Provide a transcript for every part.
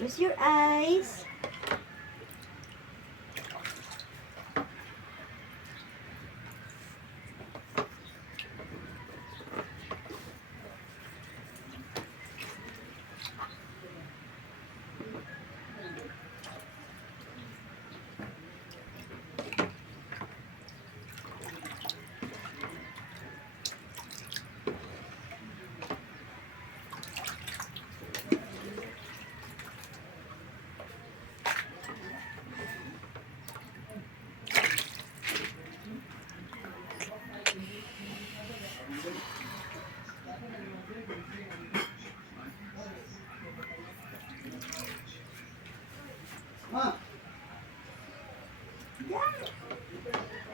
Close your eyes.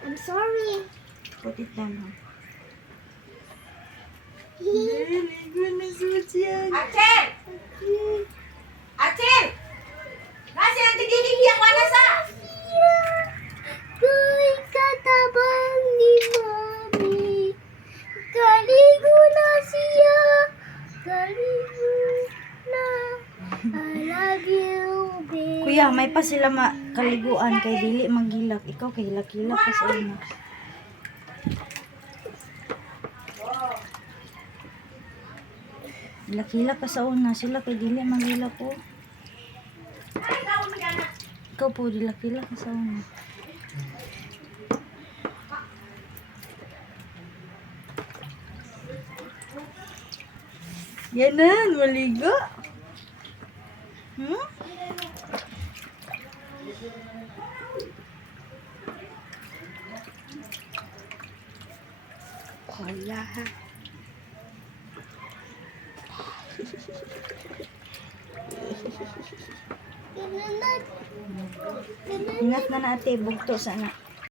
I'm sorry. Put it down, ha? Ligo na Susan. Acel! Acel! Nasi ang tidiling yang mana sa? Ko'y katabang ni Mami. Kaligo na siya. Kaligo na. I love you, baby. Kuya, may pa sila kaliguan kay dili magilak. Ikaw kay hilak-hilak ka sa una. Hilak-hilak ka sa una. Sila kay dili magilak po. Ikaw po, hilak-hilak ka sa una. Yan na, maligo. Hmm? Wala ha. Ingat na natin, bugto sana.